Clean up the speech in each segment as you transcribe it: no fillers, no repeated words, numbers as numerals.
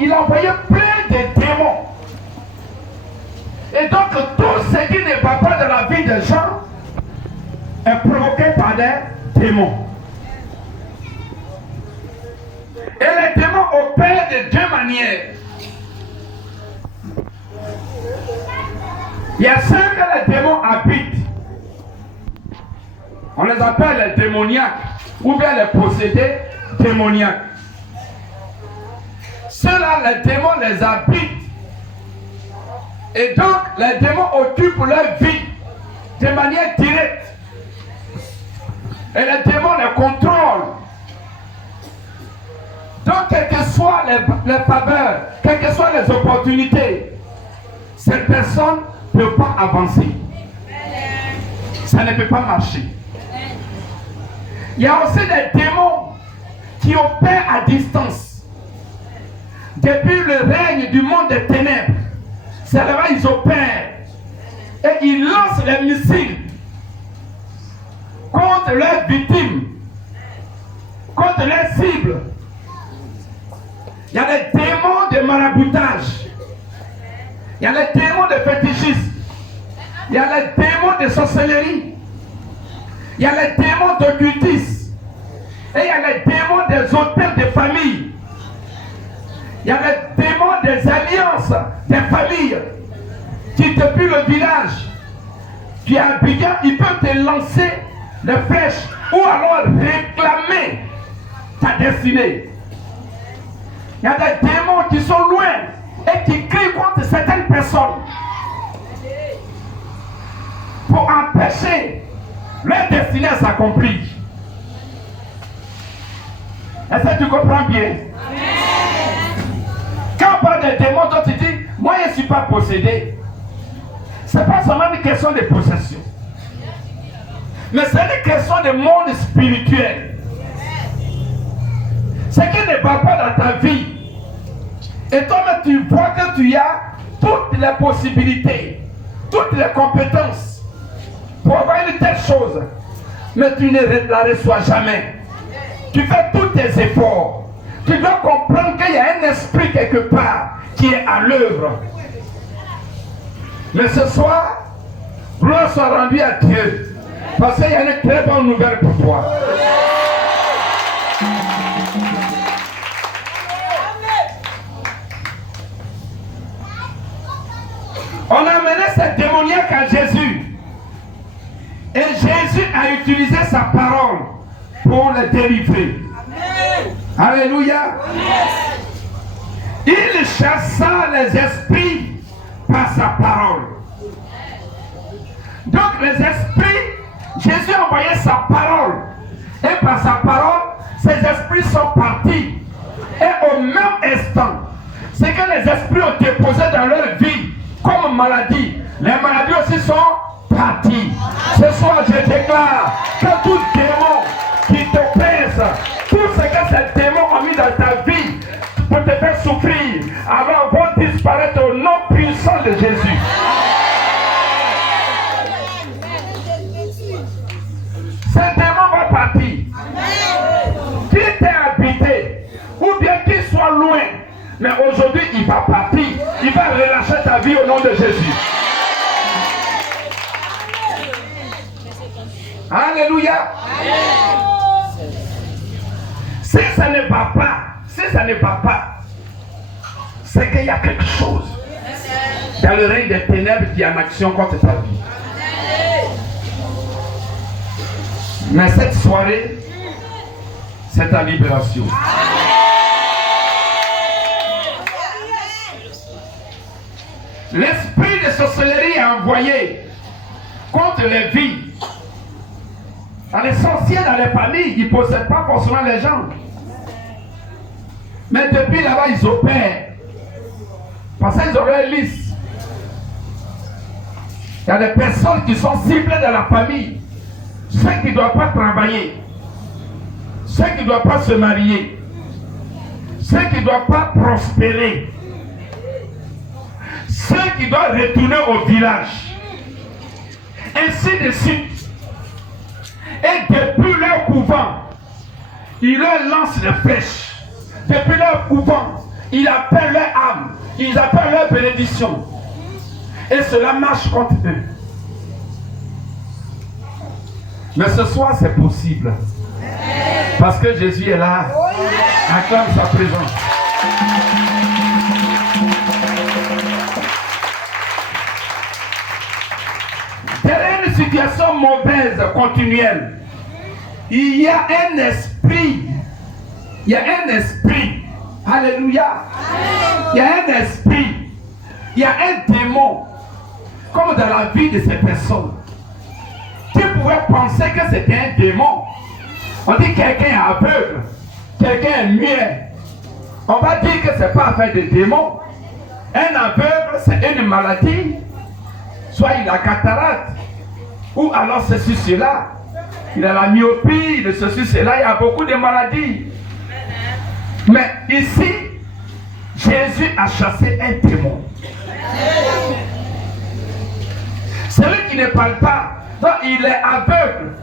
il a envoyé plein de démons. Et donc tout ce qui ne va pas dans la vie des gens est provoqué par des démons. Et les démons opèrent de deux manières. Il y a ceux que les démons habitent. On les appelle les démoniaques ou bien les possédés démoniaques. Ceux-là, les démons les habitent. Et donc, les démons occupent leur vie de manière directe. Et les démons les contrôlent. Donc, quelles que soient les faveurs, quelles que soient les opportunités, cette personne ne peut pas avancer. Ça ne peut pas marcher. Il y a aussi des démons qui opèrent à distance. Depuis le règne du monde des ténèbres, c'est là-bas ils opèrent. Et ils lancent les missiles contre leurs victimes, contre leurs cibles. Il y a des démons de maraboutage. Il y a les démons de fétichisme. Il y a les démons de sorcellerie. Il y a les démons d'occultisme. Et il y a les démons des hôtels de famille. Il y a les démons des alliances des familles qui depuis le village, tu es habitant, ils peuvent te lancer des flèches ou alors réclamer ta destinée. Il y a des démons qui sont loin et qui crient contre certaines personnes pour empêcher leur destinée à s'accomplir. Est-ce que tu comprends bien? Quand on parle des démons, toi tu dis, moi je ne suis pas possédé. Ce n'est pas seulement une question de possession. Mais c'est une question de monde spirituel. Ce qui ne va pas dans ta vie. Et toi-même tu vois que tu as toutes les possibilités, toutes les compétences pour avoir une telle chose. Mais tu ne la reçois jamais. Tu fais tous tes efforts. Tu dois comprendre qu'il y a un esprit quelque part qui est à l'œuvre. Mais ce soir, gloire soit rendue à Dieu. Parce qu'il y a une très bonne nouvelle pour toi. On a amené cette démoniaque à Jésus. Et Jésus a utilisé sa parole pour le délivrer. Alléluia. Il chassa les esprits par sa parole. Donc les esprits, Jésus a envoyé sa parole. Et par sa parole, ces esprits sont partis. Et au même instant, ce que les esprits ont déposé dans leur vie comme maladie, les maladies aussi sont parties. Ce soir, je déclare que tout démon qui te pèse, tout ce que ces démons ont mis dans ta vie pour te faire souffrir, alors vont disparaître au nom puissant de Jésus. Ces démons vont partir. Qui t'a habité, ou bien qu'il soit loin, mais aujourd'hui il va partir. Il va relâcher ta vie au nom de Jésus. Alléluia. Si ça ne va pas, c'est qu'il y a quelque chose dans le règne des ténèbres qui est en action contre ta vie. Mais cette soirée, c'est ta libération. L'esprit de sorcellerie est envoyé contre les vies. Dans les sorciers, dans les familles, ils ne possèdent pas forcément les gens. Mais depuis là-bas, ils opèrent. Parce qu'ils ont leur liste. Il y a des personnes qui sont ciblées dans la famille. Ceux qui ne doivent pas travailler. Ceux qui ne doivent pas se marier. Ceux qui ne doivent pas prospérer. Ceux qui doivent retourner au village. Ainsi de suite. Et depuis leur couvent, ils leur lancent les flèches. Depuis leur couvent, Ils appellent leur âme, ils appellent leur bénédiction. Et cela marche contre eux. Mais ce soir, c'est possible. Parce que Jésus est là. Acclame sa présence. Derrière une situation mauvaise, continuelle, il y a un esprit. Il y a un esprit. Alléluia. Il y a un esprit. Il y a un démon. Comme dans la vie de ces personnes. Tu pouvais penser que c'était un démon. On dit quelqu'un est aveugle. Quelqu'un est muet. On va dire que ce n'est pas affaire de démon. Un aveugle, c'est une maladie. Soit il a cataracte. Ou alors ceci, cela. Il a la myopie, de ceci, cela. Il y a beaucoup de maladies. Mais ici, Jésus a chassé un démon. Celui qui ne parle pas, donc il est aveugle.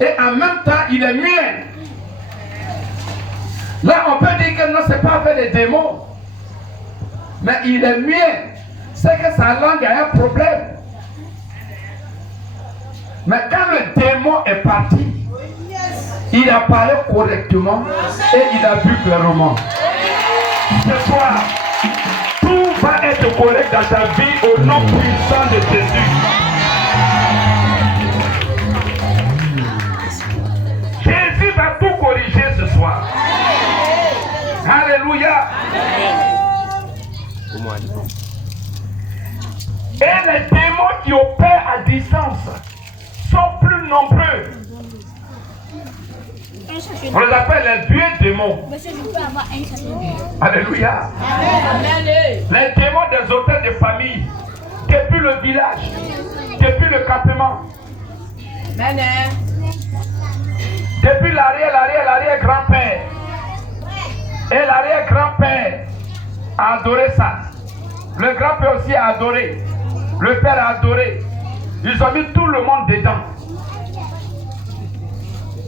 Et en même temps, il est muet. Là, on peut dire que non, ce n'est pas fait des démons. Mais il est muet. C'est que sa langue a un problème. Mais quand le démon est parti, il a parlé correctement et il a vu clairement. Ce soir, tout va être correct dans ta vie au nom puissant de Jésus. Jésus va tout corriger ce soir. Alléluia. Et les démons qui opèrent à distance sont plus nombreux. On les appelle les vieux démons. Alléluia. Les démons des hôtels de famille, depuis le village, depuis le campement. Depuis l'arrière-grand-père. Et l'arrière-grand-père a adoré ça. Le grand-père aussi a adoré. Le père a adoré. Ils ont mis tout le monde dedans.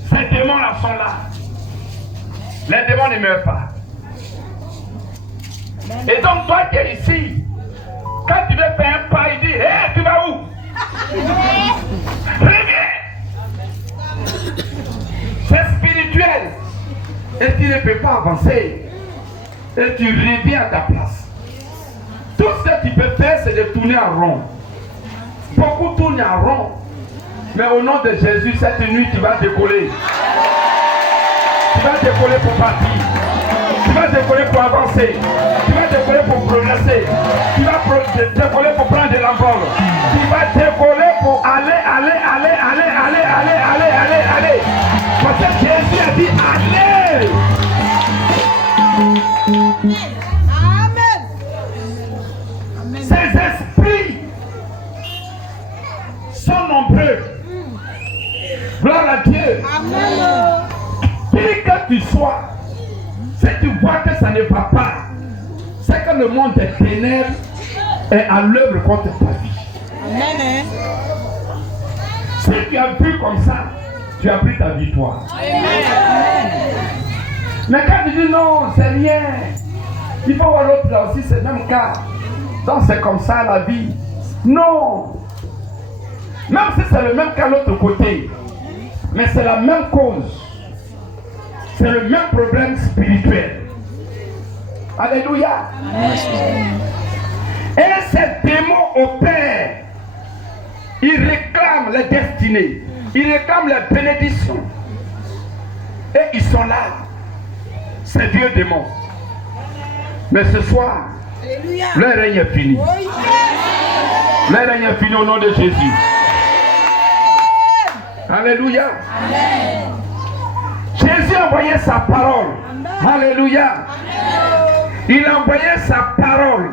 Ces démons-là sont là. Les démons ne meurent pas. Et donc toi qui es ici, quand tu veux faire un pas, il dit, hé, tu vas où? Reviens. C'est spirituel. Et tu ne peux pas avancer. Et tu reviens à ta place. Tout ce que tu peux faire, c'est de tourner en rond. Beaucoup tournent en rond. Mais au nom de Jésus, cette nuit, tu vas décoller. Tu vas décoller pour partir. Tu vas décoller pour avancer. Tu vas décoller pour progresser. Tu vas décoller pour prendre de l'envol. Tu vas décoller pour aller. Parce que Jésus a dit allez. Amen. Ces esprits sont nombreux. Gloire à Dieu. Amen. Qui que tu sois, si tu vois que ça ne va pas, c'est que le monde des ténèbres est à l'œuvre contre ta vie. Amen. Si tu as vu comme ça, tu as pris ta victoire. Amen. Mais quand tu dis non, c'est rien, il faut voir l'autre là aussi, c'est le même cas. Donc c'est comme ça la vie. Non. Même si c'est le même cas de l'autre côté, mais c'est la même cause. C'est le même problème spirituel. Alléluia. Amen. Et ces démons opèrent. Ils réclament les destinées. Ils réclament les bénédictions. Et ils sont là. Ces vieux démons. Mais ce soir, alléluia, leur règne est fini. Leur règne est fini au nom de Jésus. Alléluia. Amen. Jésus a envoyé sa parole. Amen. Alléluia. Amen. Il a envoyé sa parole.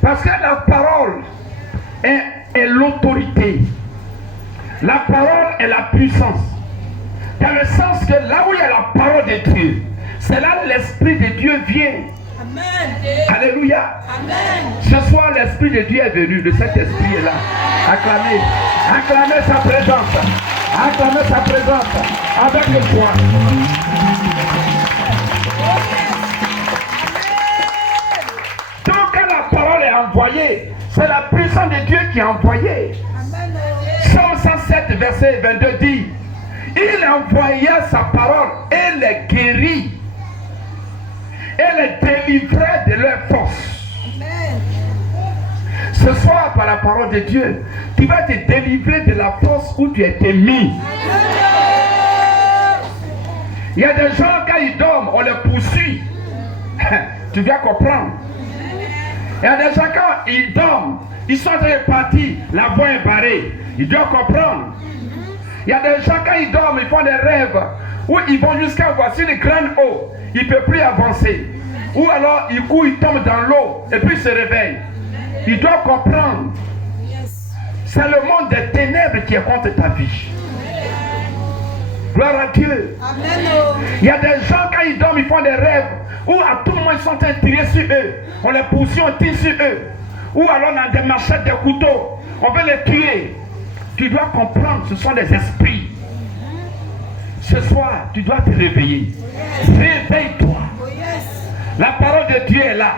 Parce que la parole est l'autorité. La parole est la puissance. Dans le sens que là où il y a la parole de Dieu, c'est là où l'Esprit de Dieu vient. Amen. Alléluia. Amen. Ce soir, l'Esprit de Dieu est venu. Le Saint-Esprit est là. Acclamez. Acclamez sa présence. Acclamez sa présence avec le foi. envoyé. C'est la puissance de Dieu qui a envoyé. Psaume 107, verset 22 dit, il envoya sa parole et les guérit et les délivrait de leur force. Ce soir, par la parole de Dieu, tu vas te délivrer de la force où tu étais mis. Il y a des gens, quand ils dorment, on les poursuit. Tu viens comprendre. Il y a des gens, quand ils dorment, ils sont en train de partir, la voie est barrée. Ils doivent comprendre. Il y a des gens, quand ils dorment, ils font des rêves où ils vont jusqu'à voici une grande eau. Ils ne peuvent plus avancer. Ou alors, ils courent, ils tombent dans l'eau et puis ils se réveillent. Ils doivent comprendre. C'est le monde des ténèbres qui est contre ta vie. Gloire à Dieu. Amen. Il y a des gens, quand ils dorment, ils font des rêves où à tout moment ils sont en train de tirer sur eux. On les poursuit, on tire sur eux. Ou alors on a des machettes, des couteaux. On veut les tuer. Tu dois comprendre, ce sont des esprits. Ce soir, tu dois te réveiller. Réveille-toi. La parole de Dieu est là.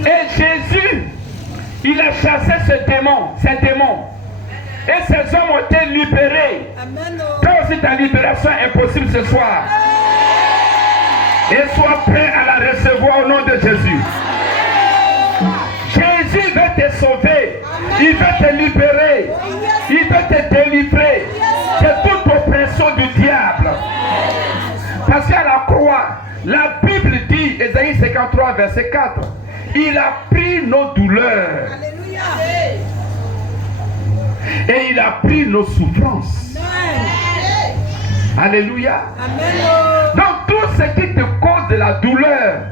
Et Jésus, il a chassé ces démons. Et ces hommes ont été libérés. Toi aussi, ta libération est possible ce soir. Et sois prêt à la recevoir au nom de Jésus. Jésus veut te sauver. Il veut te libérer. Il veut te délivrer de toute oppression du diable. Parce qu'à la croix, la Bible dit, Ésaïe 53, verset 4, il a pris nos douleurs. Et il a pris nos souffrances. Alléluia. Donc tout ce qui te cause de la douleur,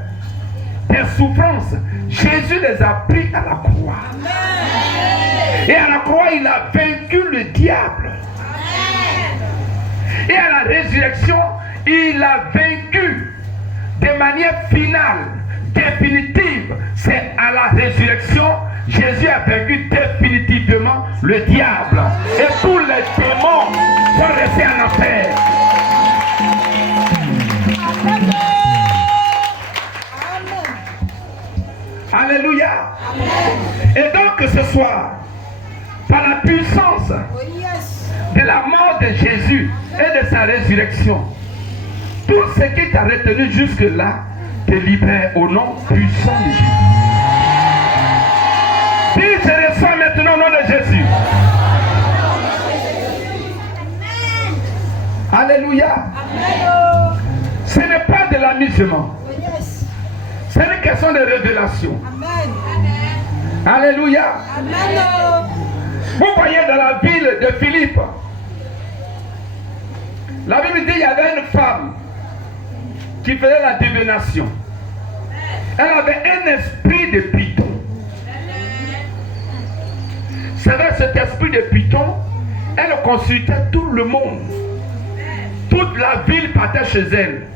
des souffrances, Jésus les a pris à la croix. Et à la croix, il a vaincu le diable. Et à la résurrection, il a vaincu de manière finale, définitive. C'est à la résurrection, Jésus a vaincu définitivement le diable. Et tous les démons vont rester en enfer. Alléluia. Et donc ce soir, par la puissance de la mort de Jésus et de sa résurrection, tout ce qui t'a retenu jusque-là te libère au nom puissant de Jésus. Dis, je reçois maintenant au nom de Jésus. Alléluia. Ce n'est pas de l'amusement. C'est une question de révélation. Alléluia. Vous voyez dans la ville de Philippe, la Bible dit qu'il y avait une femme qui faisait la divination. Elle avait un esprit de python. C'est vrai, cet esprit de python, elle consultait tout le monde. Toute la ville partait chez elle.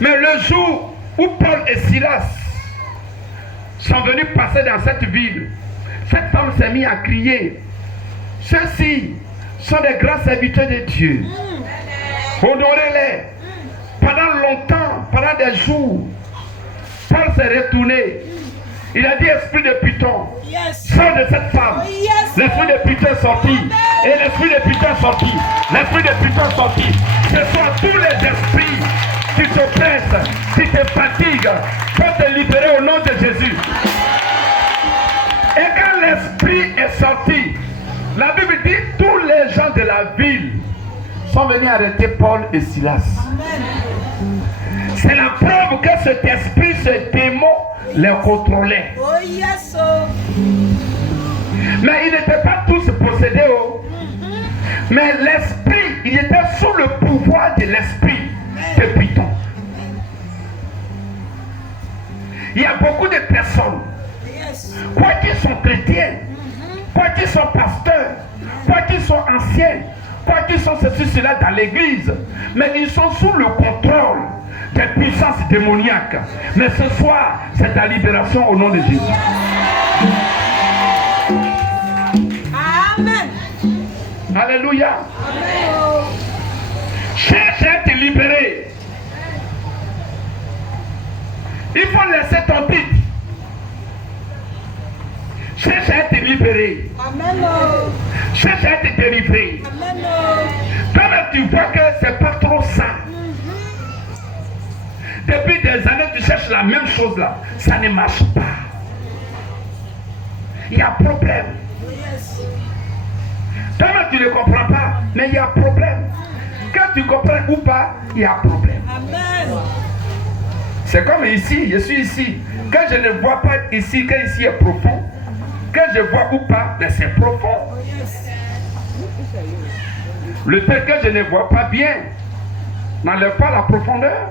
Mais le jour où Paul et Silas sont venus passer dans cette ville, cette femme s'est mise à crier. Ceux-ci sont des grands serviteurs de Dieu. Honorez-les. Pendant longtemps, pendant des jours, Paul s'est retourné. Il a dit, esprit de python, sors de cette femme. L'esprit de python est sorti. Et l'esprit de python est sorti. L'esprit de python est sorti. Ce sont tous les esprits qui te pressent, qui te fatiguent, pour te libérer au nom de Jésus. Et quand l'esprit est sorti, la Bible dit, tous les gens de la ville sont venus arrêter Paul et Silas. C'est la preuve que cet esprit, ce démon, les contrôlait. Mais ils n'étaient pas tous possédés. Mais l'esprit, il était sous le pouvoir de l'esprit de python. Il y a beaucoup de personnes, quoi qu'ils sont chrétiens, quoi qu'ils sont pasteurs, quoi qu'ils sont anciens, quoi qu'ils sont ceci, cela dans l'église, mais ils sont sous le contrôle des puissances démoniaques. Mais ce soir, c'est ta libération au nom de Jésus. Amen. Alléluia. Amen. Cherche à te libérer. Il faut laisser ton titre. Cherche à être libéré. Amen. Cherche à être délivré. Amen. Quand tu vois que c'est pas trop ça. Depuis des années, tu cherches la même chose là. Ça ne marche pas. Il y a problème. Toi-même, tu ne comprends pas, mais il y a problème. Quand tu comprends ou pas, il y a problème. Amen. C'est comme ici, je suis ici. Quand je ne vois pas ici, quand ici est profond, quand je vois ou pas, mais c'est profond. Le fait que je ne vois pas bien n'enlève pas la profondeur.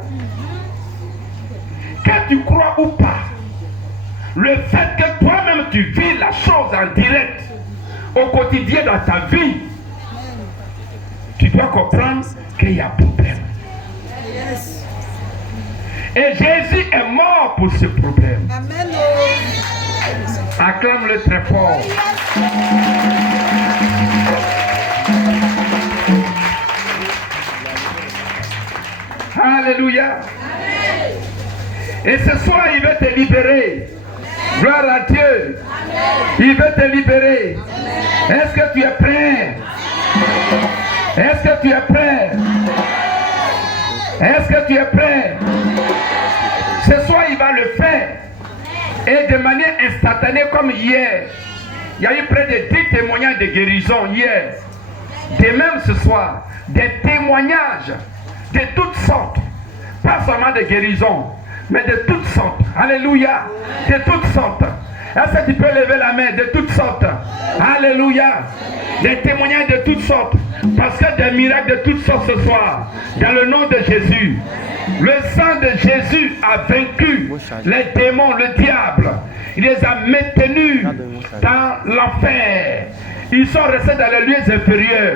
Quand tu crois ou pas, le fait que toi-même tu vis la chose en direct au quotidien dans ta vie, tu dois comprendre qu'il y a problème. Et Jésus est mort pour ce problème. Amen. Acclame-le très fort. Alléluia. Et ce soir, il veut te libérer. Gloire à Dieu. Il veut te libérer. Est-ce que tu es prêt? Est-ce que tu es prêt? Est-ce que tu es prêt? Ce soir, il va le faire. Et de manière instantanée comme hier. Il y a eu près de 10 témoignages de guérison hier. De même ce soir, des témoignages de toutes sortes. Pas seulement de guérison, mais de toutes sortes. Alléluia. De toutes sortes. Est-ce que tu peux lever la main? De toutes sortes. Alléluia. Des témoignages de toutes sortes. Parce que des miracles de toutes sortes ce soir. Dans le nom de Jésus. Le sang de Jésus a vaincu les démons, le diable. Il les a maintenus dans l'enfer. Ils sont restés dans les lieux inférieurs.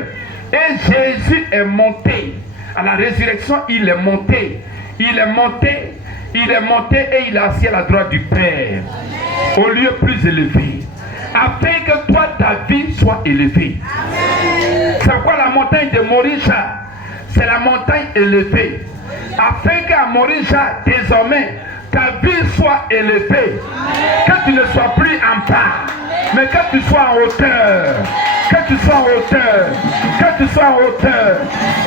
Et Jésus est monté. À la résurrection, il est monté. Il est monté. Il est monté et il est assis à la droite du Père. Au lieu plus élevé. Afin que toi, ta vie soit élevée. C'est quoi la montagne de Morisha? C'est la montagne élevée. Afin qu'à Morisha, désormais, ta vie soit élevée. Que tu ne sois plus en bas, mais que tu sois en hauteur. Que tu sois en hauteur. Que tu sois en hauteur.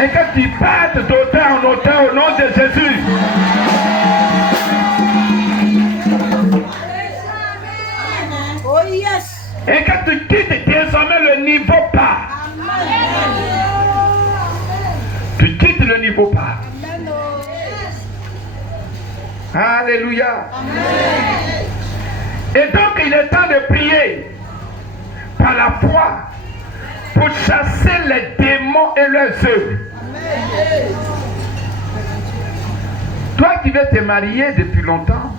Et que tu partes d'auteur en hauteur au nom de Jésus. Oh yes. Et que tu quittes désormais le niveau bas. Tu quittes le niveau bas. Alléluia. Et donc il est temps de prier par la foi pour chasser les démons et leurs œuvres. Toi qui veux te marier depuis longtemps,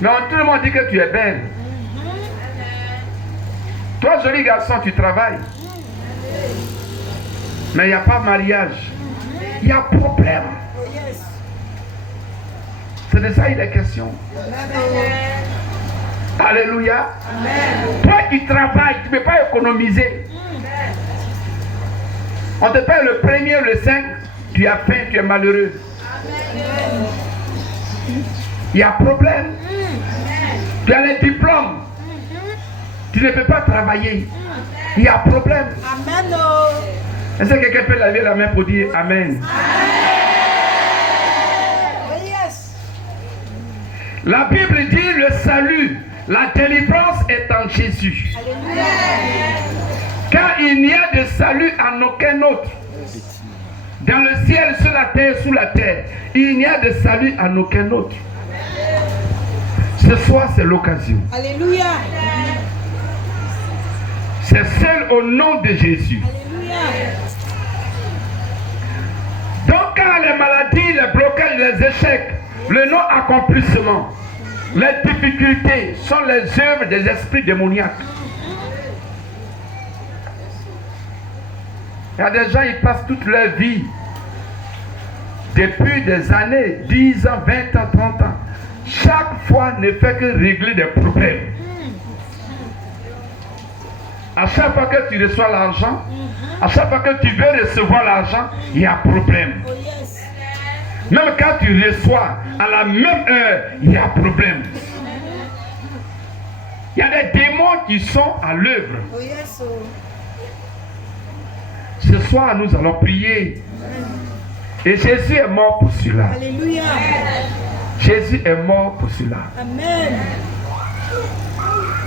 mais tout le monde dit que tu es belle. Toi, joli garçon, tu travailles. Mais il n'y a pas de mariage. Il y a problème. C'est de ça il est question. Alléluia. Toi qui travailles, tu ne peux pas économiser. On te paye le premier, le 5, tu as faim, tu es malheureux. Il y a problème. Tu as les diplômes. Tu ne peux pas travailler. Il y a problème. Amen. Est-ce que quelqu'un peut lever la main pour dire Amen? La Bible dit le salut, la délivrance est en Jésus. Alléluia. Car il n'y a de salut en aucun autre. Dans le ciel, sur la terre, sous la terre, il n'y a de salut en aucun autre. Ce soir, c'est l'occasion. Alléluia. C'est seul au nom de Jésus. Alléluia. Donc, quand les maladies, les blocages, les échecs, le non-accomplissement, les difficultés sont les œuvres des esprits démoniaques. Il y a des gens, ils passent toute leur vie, depuis des années, 10 ans, 20 ans, 30 ans. Chaque fois ne fait que régler des problèmes. À chaque fois que tu reçois l'argent, à chaque fois que tu veux recevoir l'argent, il y a problème. Même quand tu reçois à la même heure, il y a problème. Il y a des démons qui sont à l'œuvre. Oh yes. Ce soir, nous allons prier. Et Jésus est mort pour cela. Alléluia. Jésus est mort pour cela. Amen.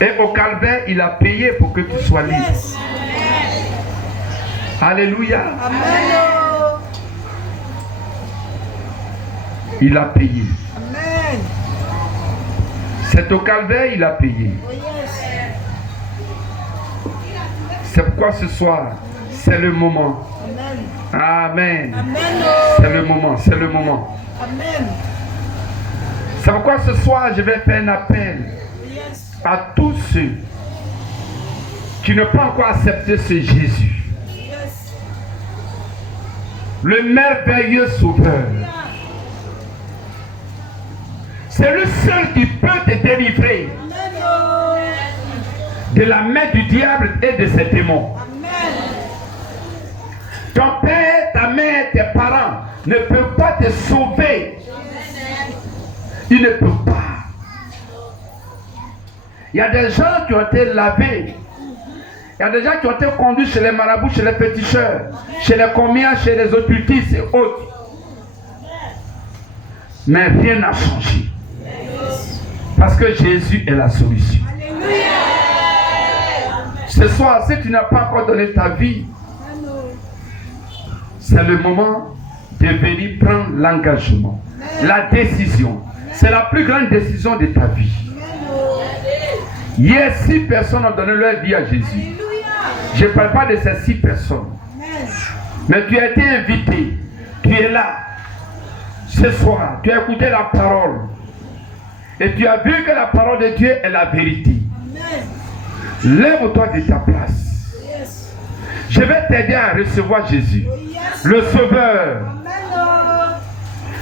Et au calvaire, il a payé pour que tu sois libre. Yes. Alléluia. Amen. Il a payé. Amen. C'est au calvaire, il a payé. Oh yes. C'est pourquoi ce soir, c'est le moment. Amen. Amen. Amen. C'est le moment, c'est le moment. Amen. C'est pourquoi ce soir, je vais faire un appel Yes. à tous ceux qui n'ont pas encore accepté ce Jésus, Yes. le merveilleux sauveur. C'est le seul qui peut te délivrer Amen. de la main du diable et de ses démons. Amen. Ton père, ta mère, tes parents ne peuvent pas te sauver. Ils ne peuvent pas. Il y a des gens qui ont été lavés. Il y a des gens qui ont été conduits chez les marabouts, chez les féticheurs, chez les commiens, chez les occultistes et autres. Mais rien n'a changé. Parce que Jésus est la solution. Alléluia. Ce soir, si tu n'as pas encore donné ta vie, c'est le moment de venir prendre l'engagement, la décision. C'est la plus grande décision de ta vie. Hier, 6 personnes ont donné leur vie à Jésus. Je ne parle pas de ces 6 personnes. Mais tu as été invité. Tu es là. Ce soir, tu as écouté la parole. Et tu as vu que la parole de Dieu est la vérité. Lève-toi de ta place. Je vais t'aider à recevoir Jésus, le Sauveur.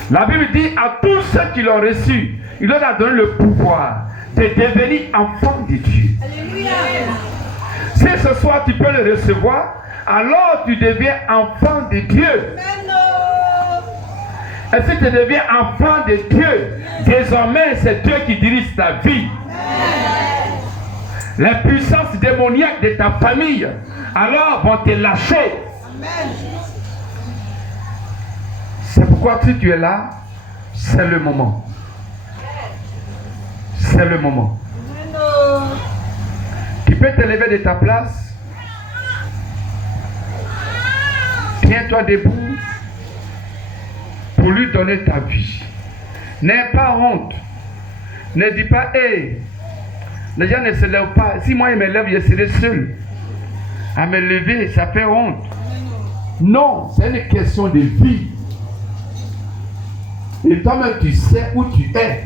La Bible dit à tous ceux qui l'ont reçu, il leur a donné le pouvoir de devenir enfants de Dieu. Alléluia. Si ce soir tu peux le recevoir, alors tu deviens enfant de Dieu. Et si tu deviens enfant de Dieu, désormais c'est Dieu qui dirige ta vie. Les puissances démoniaques de ta famille, alors vont te lâcher. C'est pourquoi si tu es là, c'est le moment. C'est le moment. Tu peux te lever de ta place. Tiens-toi debout pour lui donner ta vie. N'aie pas honte. Ne dis pas, hé, les gens ne se lèvent pas. Si moi je me lève, je serai seul. À me lever, ça fait honte. Non, c'est une question de vie. Et toi-même, tu sais où tu es.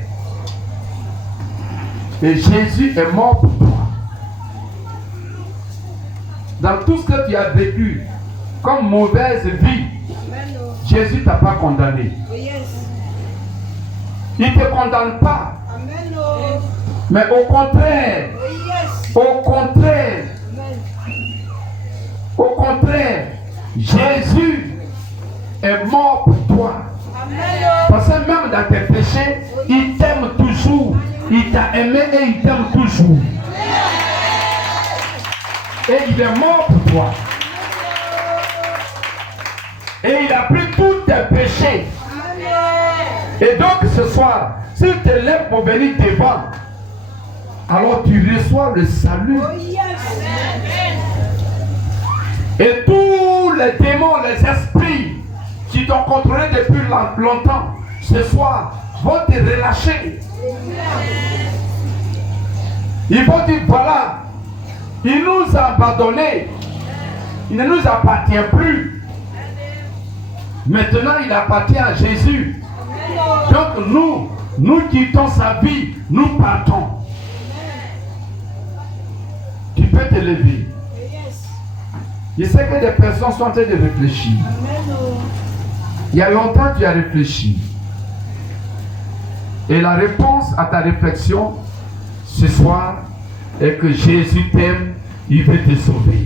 Et Jésus est mort pour toi. Dans tout ce que tu as vécu comme mauvaise vie, Jésus ne t'a pas condamné. Il ne te condamne pas. Mais au contraire, au contraire, Jésus est mort pour toi. Parce que même dans tes péchés, il t'aime toujours. Il t'a aimé et il t'aime toujours. Et il est mort pour toi. Et il a pris tous tes péchés. Et donc ce soir, s'il te lève pour venir devant, alors tu reçois le salut. Et tous les démons, les esprits qui t'ont contrôlé depuis longtemps, ce soir, vont te relâcher. Ils vont dire, voilà, il nous a abandonnés. Il ne nous appartient plus. Maintenant, il appartient à Jésus. Donc nous quittons sa vie, nous partons. Tu peux te lever. Je sais que des personnes sont en train de réfléchir. Il y a longtemps tu as réfléchi. Et la réponse à ta réflexion ce soir est que Jésus t'aime, il veut te sauver.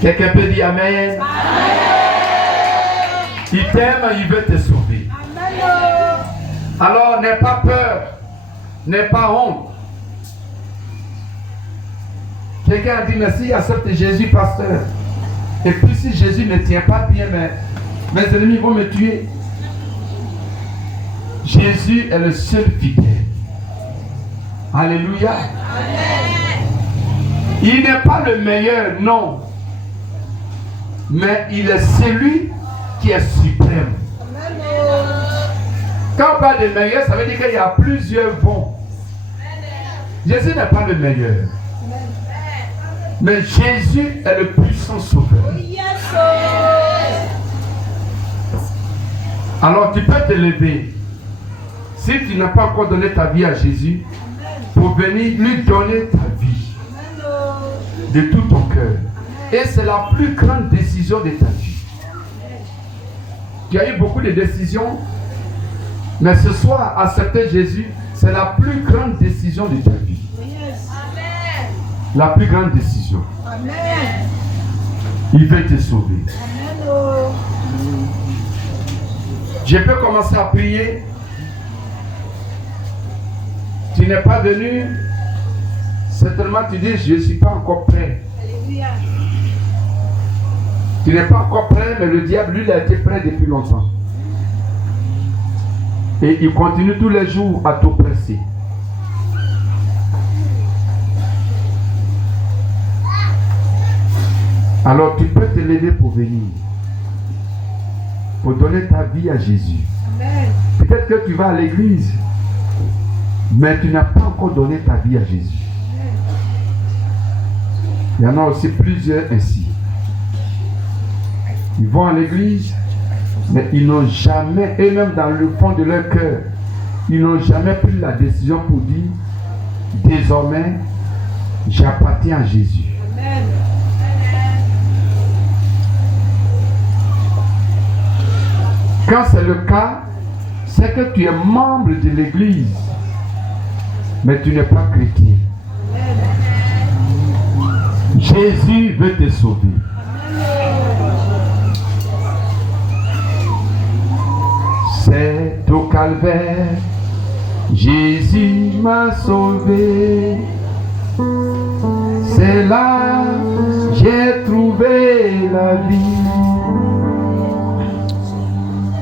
Quelqu'un peut dire Amen. Il t'aime, il veut te sauver. Alors n'aie pas peur, n'aie pas honte. Quelqu'un a dit merci, accepte Jésus, pasteur. Et puis si Jésus ne tient pas bien, mes ennemis vont me tuer. Jésus est le seul fidèle. Alléluia. Amen. Il n'est pas le meilleur, non. Mais il est celui qui est suprême. Amen. Quand on parle de meilleur, ça veut dire qu'il y a plusieurs bons. Jésus n'est pas le meilleur. Mais Jésus est le puissant sauveur. Alors tu peux te lever. Si tu n'as pas encore donné ta vie à Jésus, pour venir lui donner ta vie de tout ton cœur. Et c'est la plus grande décision de ta vie. Tu as eu beaucoup de décisions, mais ce soir, accepter Jésus, c'est la plus grande décision de ta vie. La plus grande décision. Il veut te sauver. Je peux commencer à prier. Tu n'es pas venu, certainement tu dis, je ne suis pas encore prêt. Alléluia. Tu n'es pas encore prêt, mais le diable, lui, il a été prêt depuis longtemps. Et il continue tous les jours à t'oppresser. Alors tu peux te lever pour venir, pour donner ta vie à Jésus. Amen. Peut-être que tu vas à l'église, mais tu n'as pas encore donné ta vie à Jésus. Il y en a aussi plusieurs ainsi. Ils vont à l'église, mais ils n'ont jamais, et même dans le fond de leur cœur, ils n'ont jamais pris la décision pour dire, désormais, j'appartiens à Jésus. Amen. Quand c'est le cas, c'est que tu es membre de l'église, mais tu n'es pas chrétien. Jésus veut te sauver. C'est au calvaire, Jésus m'a sauvé. C'est là j'ai trouvé la vie.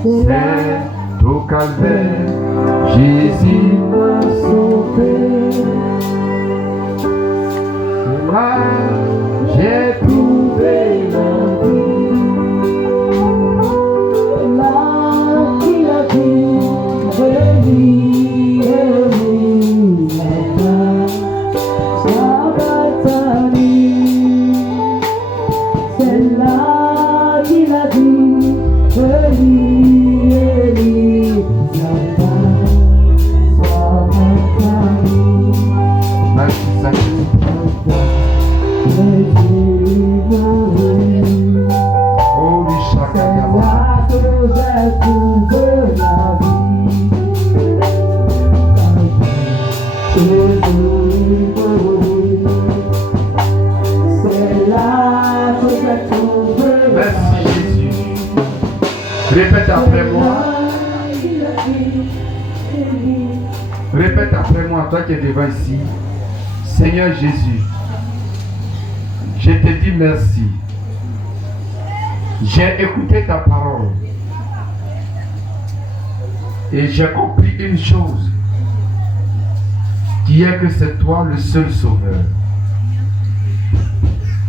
C'est au calvaire, Jésus m'a sauvé. C'est là j'ai trouvé la vie. Là qu'il a dit, venir, c'est là qu'il a dit, répète après moi. Répète après moi, toi qui es devant ici. Seigneur Jésus, je te dis merci. J'ai écouté ta parole. Et j'ai compris une chose. Qui est que c'est toi le seul sauveur.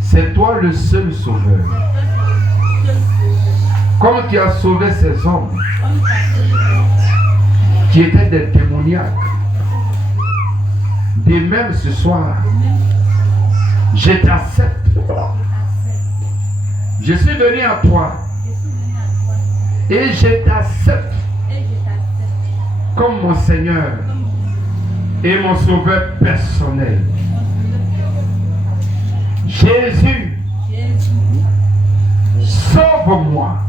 C'est toi le seul sauveur. Comme tu as sauvé ces hommes qui étaient des démoniaques, de même ce soir, je t'accepte. Je suis venu à toi et je t'accepte comme mon Seigneur et mon Sauveur personnel. Jésus, sauve-moi.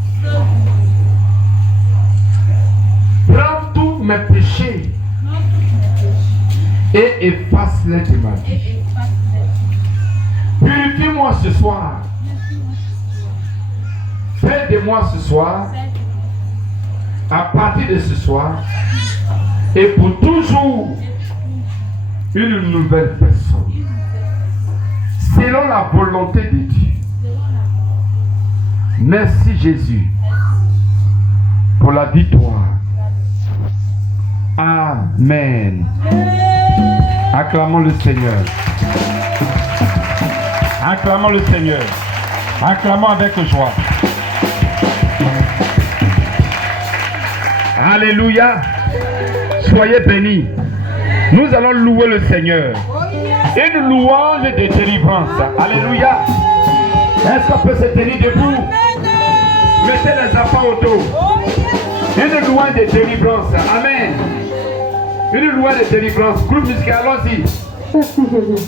Prends tous mes péchés et efface-les de ma vie. Purifie-moi ce soir. Fais de moi ce soir, à partir de ce soir, et pour toujours, une nouvelle personne. selon la volonté de Dieu. Merci Jésus pour la victoire. Amen. Acclamons le Seigneur. Acclamons le Seigneur. Acclamons avec joie. Alléluia. Soyez bénis. Nous allons louer le Seigneur. Une louange de délivrance. Alléluia. Est-ce qu'on peut se tenir debout? Mettez les enfants autour. Une louange de délivrance. Amen. Une louange de délivrance. Groupe musical, allons-y. Merci Jésus.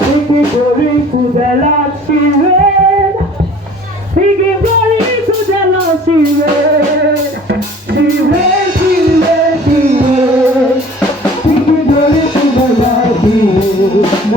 We give glory to the Lord, she reign. We give glory to the Lord, she reign. She reign, she reign, she reign. We give glory to the Lord, she reign.